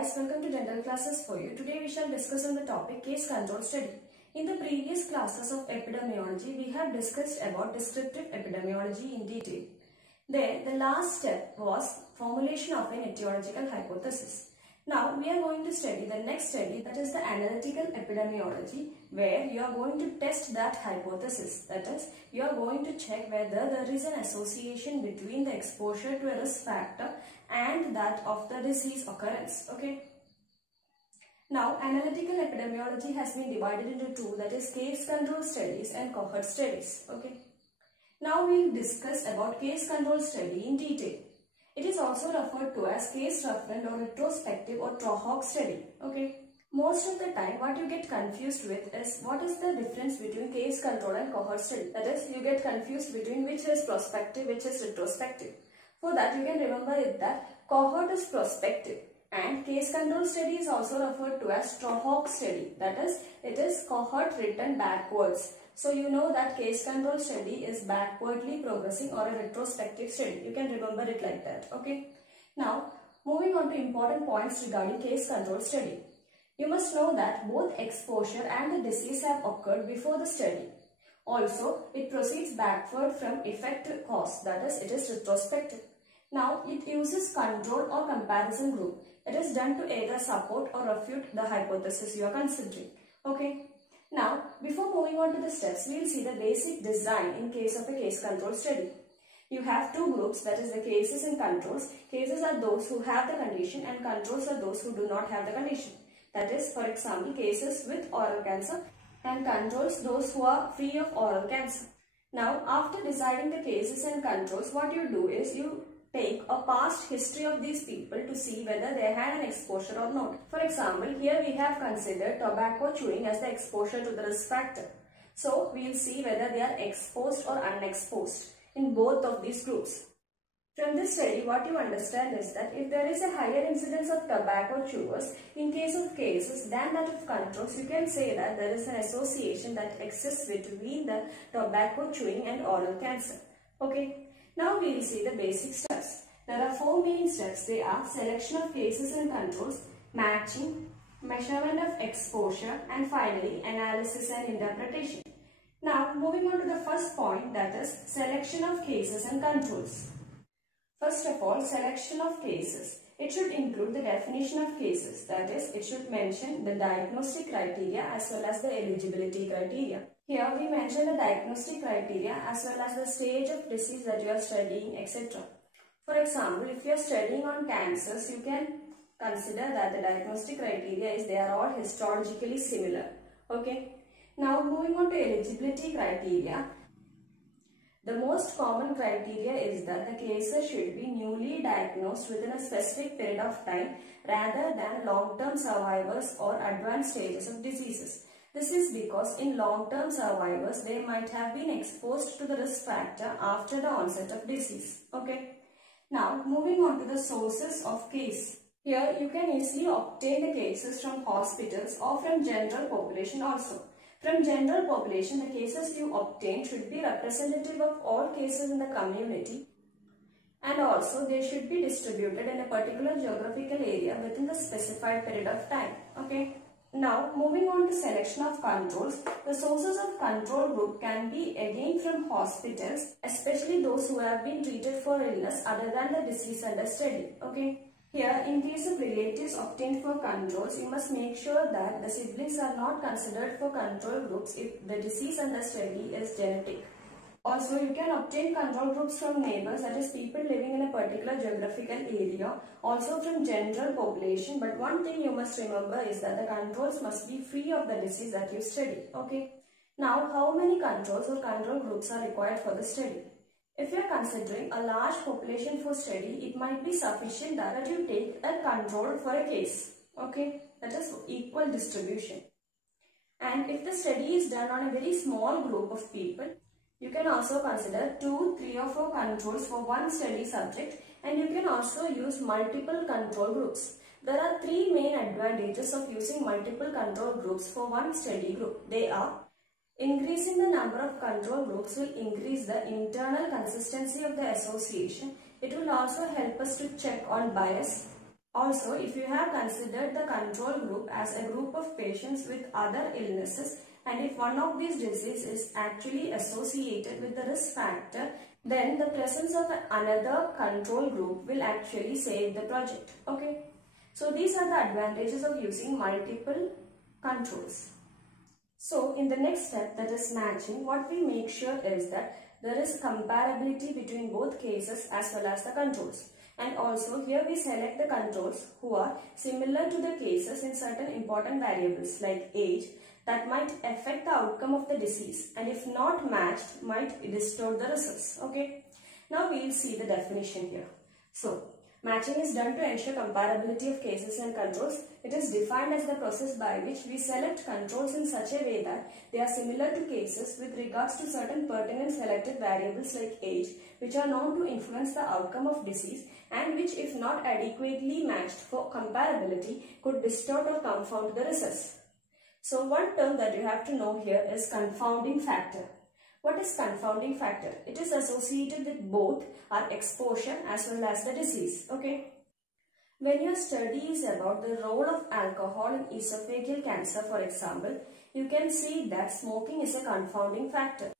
guys, welcome to Dental Classes for You. Today we shall discuss on the topic case control study. In the previous classes of epidemiology, we have discussed about descriptive epidemiology in detail. There, the last step was formulation of an etiological hypothesis. Now, we are going to study the next study, that is the analytical epidemiology, where you are going to test that hypothesis. That is, you are going to check whether there is an association between the exposure to a risk factor and that of the disease occurrence. Okay. Now, analytical epidemiology has been divided into two, that is case control studies and cohort studies. Okay. Now, we will discuss about case control study in detail. It is also referred to as case referent or retrospective or TROHOC study. Okay. Most of the time, what you get confused with is what is the difference between case control and cohort study. That is, you get confused between which is prospective, which is retrospective. For that, you can remember it that cohort is prospective and case control study is also referred to as TROHOC study. That is, it is cohort written backwards. So you know that case control study is backwardly progressing or a retrospective study. You can remember it like that. Okay. Now, moving on to important points regarding case control study. You must know that both exposure and the disease have occurred before the study. Also, it proceeds backward from effect to cause. That is, it is retrospective. Now, it uses control or comparison group. It is done to either support or refute the hypothesis you are considering. Okay. Now, before moving on to the steps, we will see the basic design in case of a case control study. You have two groups, that is the cases and controls. Cases are those who have the condition and controls are those who do not have the condition. That is, for example, cases with oral cancer and controls those who are free of oral cancer. Now, after deciding the cases and controls, what you do is you take a past history of these people to see whether they had an exposure or not. For example, here we have considered tobacco chewing as the exposure to the risk factor. So, we will see whether they are exposed or unexposed in both of these groups. From this study, what you understand is that if there is a higher incidence of tobacco chewers in case of cases than that of controls, you can say that there is an association that exists between the tobacco chewing and oral cancer. Okay. Now we will see the basic steps. There are four main steps. They are selection of cases and controls, matching, measurement of exposure, and finally analysis and interpretation. Now moving on to the first point, that is selection of cases and controls. First of all, selection of cases. It should include the definition of cases. That is, it should mention the diagnostic criteria as well as the eligibility criteria. Here we mention the diagnostic criteria as well as the stage of disease that you are studying, etc. For example, if you are studying on cancers, you can consider that the diagnostic criteria is they are all histologically similar. Okay. Now moving on to eligibility criteria. The most common criteria is that the cases should be newly diagnosed within a specific period of time rather than long-term survivors or advanced stages of diseases. This is because in long-term survivors, they might have been exposed to the risk factor after the onset of disease. Okay. Now, moving on to the sources of case. Here, you can easily obtain the cases from hospitals or from general population also. From general population, the cases you obtain should be representative of all cases in the community, and also they should be distributed in a particular geographical area within the specified period of time. Okay. Now, moving on to selection of controls, the sources of control group can be again from hospitals, especially those who have been treated for illness other than the disease under study. Okay. Here, in case of relatives obtained for controls, you must make sure that the siblings are not considered for control groups if the disease under study is genetic. Also, you can obtain control groups from neighbors, that is people living in a particular geographical area, also from general population. But one thing you must remember is that the controls must be free of the disease that you study. Okay. Now, how many controls or control groups are required for the study? If you are considering a large population for study, it might be sufficient that you take a control for a case. Okay. That is equal distribution. And if the study is done on a very small group of people, you can also consider 2, 3 or 4 controls for one study subject, and you can also use multiple control groups. There are 3 main advantages of using multiple control groups for one study group. They are: increasing the number of control groups will increase the internal consistency of the association. It will also help us to check on bias. Also, if you have considered the control group as a group of patients with other illnesses, and if one of these diseases is actually associated with the risk factor, then the presence of another control group will actually save the project. Okay. So these are the advantages of using multiple controls. So in the next step, that is matching, what we make sure is that there is comparability between both cases as well as the controls. And also here we select the controls who are similar to the cases in certain important variables like age that might affect the outcome of the disease, and if not matched might distort the results. Okay. Now we will see the definition here. So matching is done to ensure comparability of cases and controls. It is defined as the process by which we select controls in such a way that they are similar to cases with regards to certain pertinent selected variables like age, which are known to influence the outcome of disease and which, if not adequately matched for comparability, could distort or confound the results. So one term that you have to know here is confounding factor. What is confounding factor? It is associated with both our exposure as well as the disease. Okay. When your study is about the role of alcohol in esophageal cancer, for example, you can see that smoking is a confounding factor.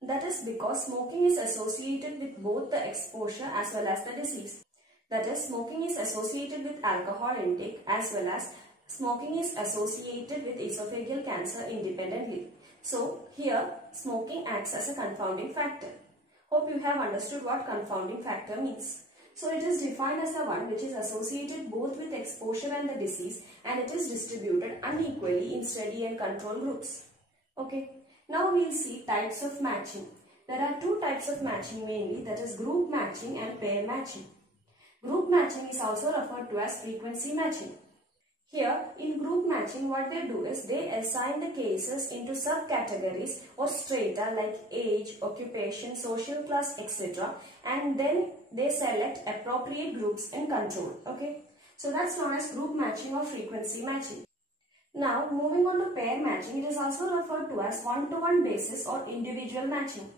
That is because smoking is associated with both the exposure as well as the disease. That is, smoking is associated with alcohol intake as well as smoking is associated with esophageal cancer independently. So here smoking acts as a confounding factor. Hope you have understood what confounding factor means. So it is defined as the one which is associated both with exposure and the disease, and it is distributed unequally in study and control groups. Okay. Now we will see types of matching. There are two types of matching mainly, that is group matching and pair matching. Group matching is also referred to as frequency matching. Here, in group matching, what they do is they assign the cases into subcategories or strata like age, occupation, social class, etc. And then they select appropriate groups and control. Okay. So that's known as group matching or frequency matching. Now, moving on to pair matching, it is also referred to as one-to-one basis or individual matching.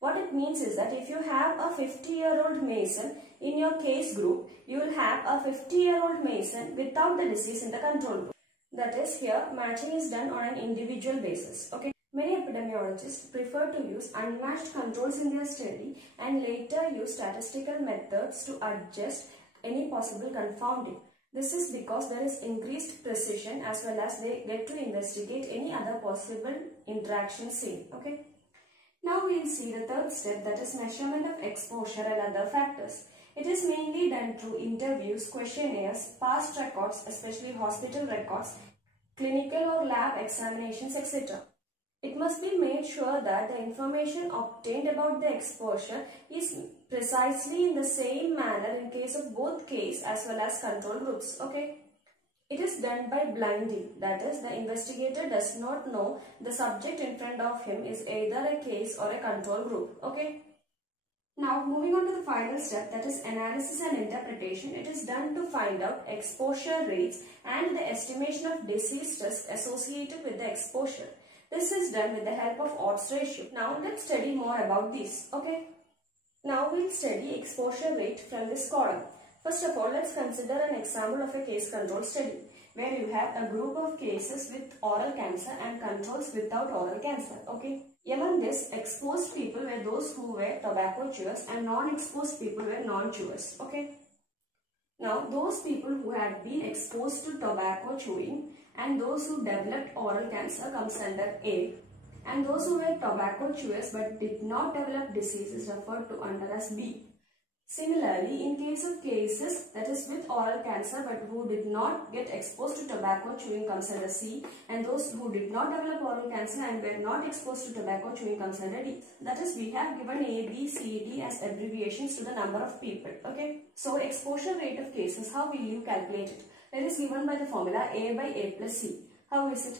What it means is that if you have a 50-year-old Mason in your case group, you will have a 50-year-old Mason without the disease in the control group. That is, here matching is done on an individual basis. Okay. Many epidemiologists prefer to use unmatched controls in their study and later use statistical methods to adjust any possible confounding. This is because there is increased precision as well as they get to investigate any other possible interaction seen. Okay. Now we will see the third step, that is measurement of exposure and other factors. It is mainly done through interviews, questionnaires, past records, especially hospital records, clinical or lab examinations, etc. It must be made sure that the information obtained about the exposure is precisely in the same manner in case of both case as well as control groups. Okay. It is done by blinding, that is, the investigator does not know the subject in front of him is either a case or a control group. Okay. Now moving on to the final step, that is analysis and interpretation. It is done to find out exposure rates and the estimation of disease risk associated with the exposure. This is done with the help of odds ratio. Now let's study more about this. Okay. Now we'll study exposure rate from this column. First of all, let's consider an example of a case control study where you have a group of cases with oral cancer and controls without oral cancer. Okay. Among this, exposed people were those who were tobacco chewers and non-exposed people were non-chewers. Okay. Now, those people who had been exposed to tobacco chewing and those who developed oral cancer comes under A, and those who were tobacco chewers but did not develop disease is referred to under as B. Similarly, in case of cases that is with oral cancer but who did not get exposed to tobacco chewing comes under C, and those who did not develop oral cancer and were not exposed to tobacco chewing comes under D. That is, we have given A, B, C, D as abbreviations to the number of people. Okay. So, exposure rate of cases, how will you calculate it? It is given by the formula A by A plus C. How is it?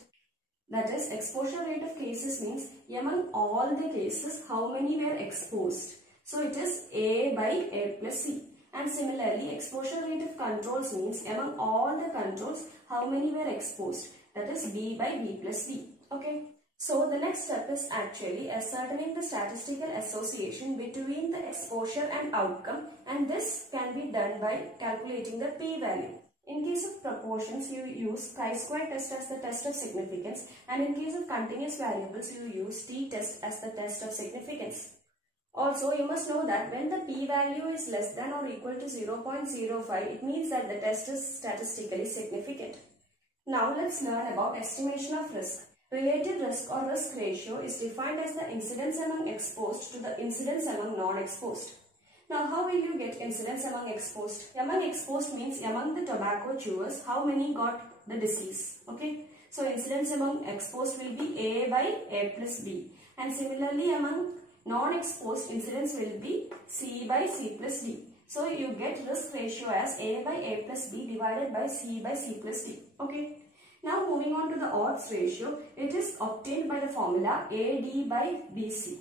That is, exposure rate of cases means among all the cases, how many were exposed. So it is A by A plus C. And similarly, exposure rate of controls means among all the controls, how many were exposed. That is B by B plus C. Okay. So the next step is actually ascertaining the statistical association between the exposure and outcome, and this can be done by calculating the p-value. In case of proportions, you use chi-square test as the test of significance, and in case of continuous variables, you use t-test as the test of significance. Also, you must know that when the p-value is less than or equal to 0.05, it means that the test is statistically significant. Now let's learn about estimation of risk. Relative risk or risk ratio is defined as the incidence among exposed to the incidence among non-exposed. Now, how will you get incidence among exposed? Among exposed means among the tobacco chewers, how many got the disease. Okay. So, incidence among exposed will be A by A plus B. And similarly, among non-exposed, incidence will be C by C plus D. So, you get risk ratio as A by A plus B divided by C by C plus D. Okay. Now, moving on to the odds ratio, it is obtained by the formula AD by BC.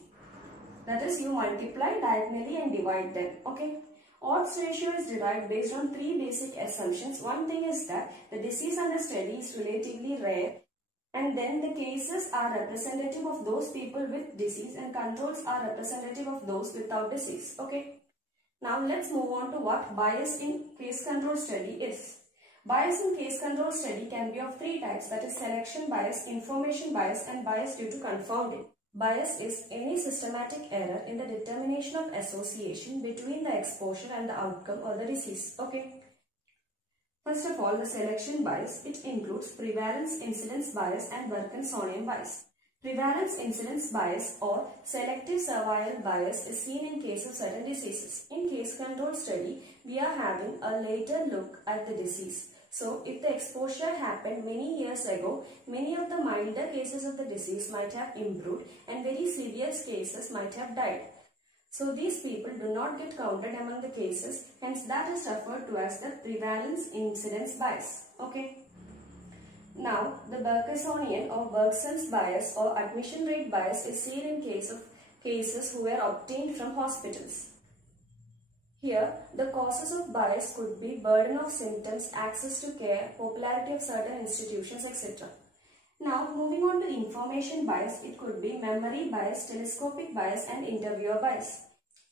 That is, you multiply diagonally and divide them. Okay. Odds ratio is derived based on three basic assumptions. One thing is that the disease under study is relatively rare, and then the cases are representative of those people with disease and controls are representative of those without disease. Okay. Now let's move on to what bias in case control study is. Bias in case control study can be of three types, that is selection bias, information bias, and bias due to confounding. Bias is any systematic error in the determination of association between the exposure and the outcome or the disease. Okay. First of all, the selection bias, it includes prevalence incidence bias and Wilkinsonian bias. Prevalence incidence bias or selective survival bias is seen in case of certain diseases. In case control study, we are having a later look at the disease. So, if the exposure happened many years ago, many of the milder cases of the disease might have improved and very severe cases might have died. So, these people do not get counted among the cases, hence that is referred to as the prevalence incidence bias. Okay. Now, the Wilkinsonian or Bergson's bias or admission rate bias is seen in case of cases who were obtained from hospitals. Here, the causes of bias could be burden of symptoms, access to care, popularity of certain institutions, etc. Now, moving on to information bias, it could be memory bias, telescopic bias, and interviewer bias.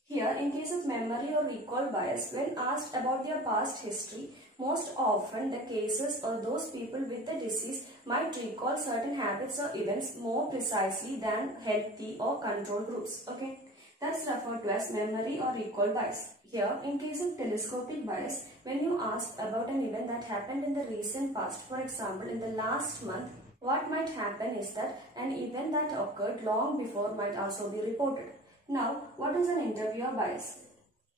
Here, in case of memory or recall bias, when asked about their past history, most often the cases or those people with the disease might recall certain habits or events more precisely than healthy or control groups. Okay, that's referred to as memory or recall bias. Here, in case of telescopic bias, when you asked about an event that happened in the recent past, for example, in the last month, what might happen is that an event that occurred long before might also be reported. Now, what is an interviewer bias?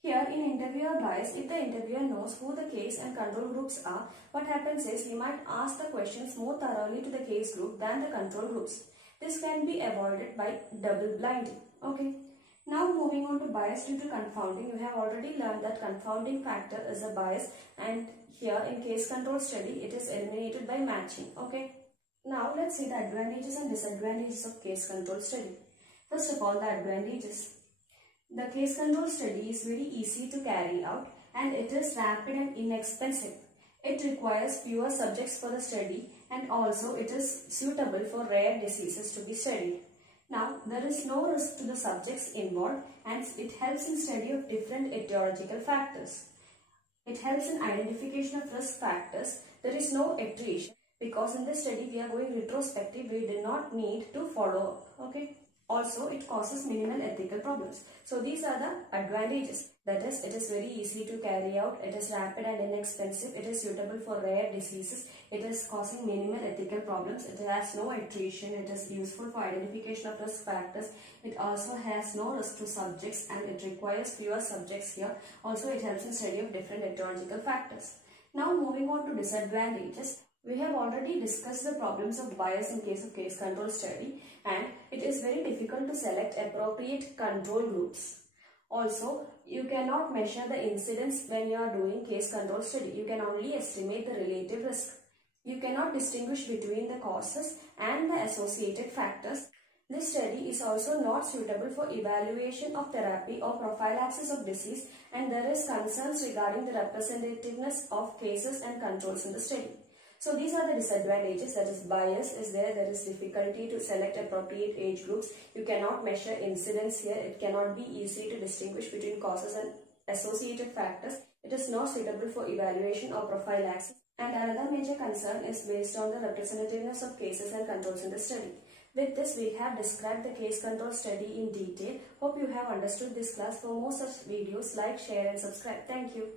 Here, in interviewer bias, if the interviewer knows who the case and control groups are, what happens is he might ask the questions more thoroughly to the case group than the control groups. This can be avoided by double blinding. Okay. Now moving on to bias due to confounding, you have already learned that confounding factor is a bias, and here in case control study it is eliminated by matching. Okay. Now let's see the advantages and disadvantages of case control study. First of all, the advantages. The case control study is very easy to carry out and it is rapid and inexpensive. It requires fewer subjects for the study and also it is suitable for rare diseases to be studied. Now, there is no risk to the subjects involved and it helps in study of different etiological factors. It helps in identification of risk factors. There is no iteration because in this study we are going retrospective. We do not need to follow up. Okay. Also, it causes minimal ethical problems. So, these are the advantages. That is, it is very easy to carry out. It is rapid and inexpensive. It is suitable for rare diseases. It is causing minimal ethical problems. It has no iteration. It is useful for identification of risk factors. It also has no risk to subjects and it requires fewer subjects here. Also, it helps in study of different etiological factors. Now, moving on to disadvantages. We have already discussed the problems of bias in case of case control study, and it is very difficult to select appropriate control groups. Also, you cannot measure the incidence when you are doing case control study. You can only estimate the relative risk. You cannot distinguish between the causes and the associated factors. This study is also not suitable for evaluation of therapy or prophylaxis of disease, and there is concerns regarding the representativeness of cases and controls in the study. So these are the disadvantages, that is bias is there is difficulty to select appropriate age groups. You cannot measure incidence here. It cannot be easy to distinguish between causes and associated factors. It is not suitable for evaluation or prophylaxis. And another major concern is based on the representativeness of cases and controls in the study. With this, we have described the case control study in detail. Hope you have understood this class. For more such videos, like, share and subscribe. Thank you.